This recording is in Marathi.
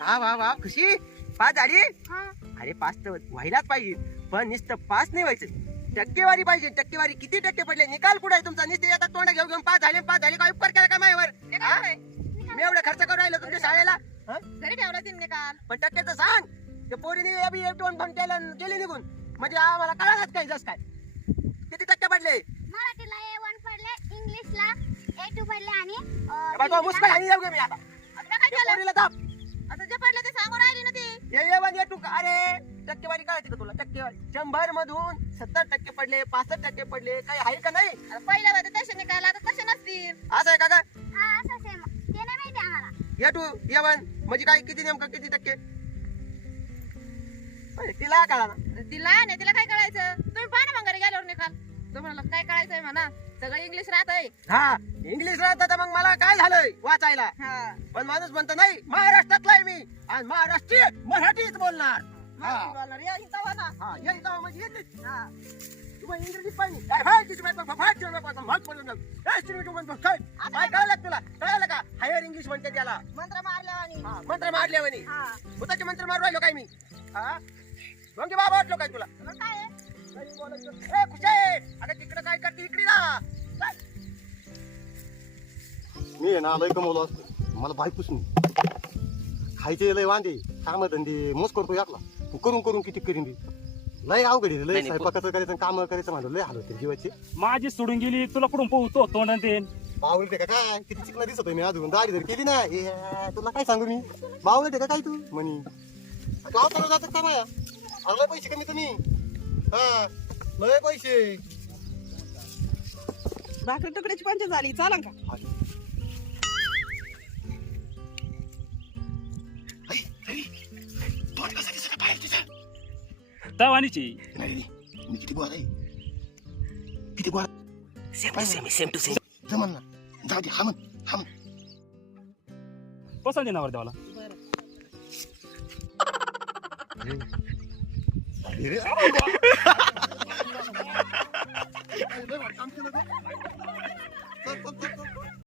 वा वा वा खुशी पास झाली. हा. अरे पास तर व्हायलाच पाहिजे, पण नुसतं पास नाही व्हायचं, टक्केवारी पाहिजे. टक्केवारी किती टक्के पडले, निकाल कुठे आहे तुमचा? नुसते येतात तोंड घेऊन घेऊन पास झाले काय उपकार केला का माझ्यावर? हा? मी एवढं खर्च करून राहिलो तुमच्या शाळेला, घरी ठेवला तीन निकाल. पण टक्केचं सांग. ते पोरीने एक दोन फंड गेले निघून, म्हणजे आम्हाला कळालंच काय जस काय. किती टक्के पडले? मराठीला A1 पडले, इंग्लिशला A2 पडले आणि बाबा मुस्कान आणि जाऊ मी आता. आता काय त्या केलं? पोरीला दाब. आता जे पडलं ते सांगून राहिली ना ती. ये तू अरे टक्केवारी कळायची का तुला? टक्केवारी 100 मधून 70% पडले, 65% पडले, काही आहे का नाही? आता पहिल्या होते तसे निकाल, आता तसे नसतील. असं आहे का ग? हा असं सेम ते नाही माहिती आम्हाला. ये1 म्हणजे काय, किती नेमकं किती टक्के? अरे, तिला कळा ना. ती लहान आहे, तिला काय कळायचं? तुम्ही पाहा ना मग घरी गेल्यावर निकाल. तुम्हाला काय कळायचंय म्हणा, सगळं इंग्लिश राहतंय. हा इंग्लिश राहतं तर मग मला काय झालंय वाचायला? हा. पण माणूस म्हणतो नाही महाराष्ट्रातला आहे मी आणि महाराष्ट्रीय मराठीच बोलणार. मराठी बोलणार, या हिंदू हो ना. हा येईल तेव्हा म्हणजे येते. हा. तुम्हाला इंग्रजीत पाहिजे काय फाय तिची बायको फाय तिची बायको भाग पडून जाऊ. ए स्टुडंट म्हणतो काय काय कळलं तुला? कळलं का? हायर इंग्लिश म्हणते त्याला. मंत्र मारल्यावानी. हा मंत्र मारले म्हणे. हा. भूताचे मंत्र मारू राहिलो काय मी? हा मग बाबा वाटलो काय तुला? मग काय आहे? काही बोलायचं. ए खुशाय अगं तिकडं काय करते इकडे ना. मी आहे ना लय कमवलो असतो, मला बायकोच नाही. खायचे लय वांदे, काम धंदे मोज करतो याकला. करून करून किती करीन ती. लय अवघड आहे, लय स्वयंपाकाचं करायचं, काम करायचं म्हणलं लय हाल होते जीवाची. माझी सोडून गेली, तुला कुठून पोहतो तोंडात ते. बावळते का काय? किती चिकना दिसतोय मी अजून, दाढी जर केली ना तुला काय सांगू मी. बावळते का काय तू म्हणी? गाव चालू जातात का माया? लय पैसे कमी कमी. हा लय पैसे. भाकरी तुकड्याची पंच झाली, चालन का? तवानीची नाही मी किती गोळा आहे, किती गोळा सेम टू सेम जमन ना. जाऊ दे, हा म्हण. पसंत येणार देवाला. अरे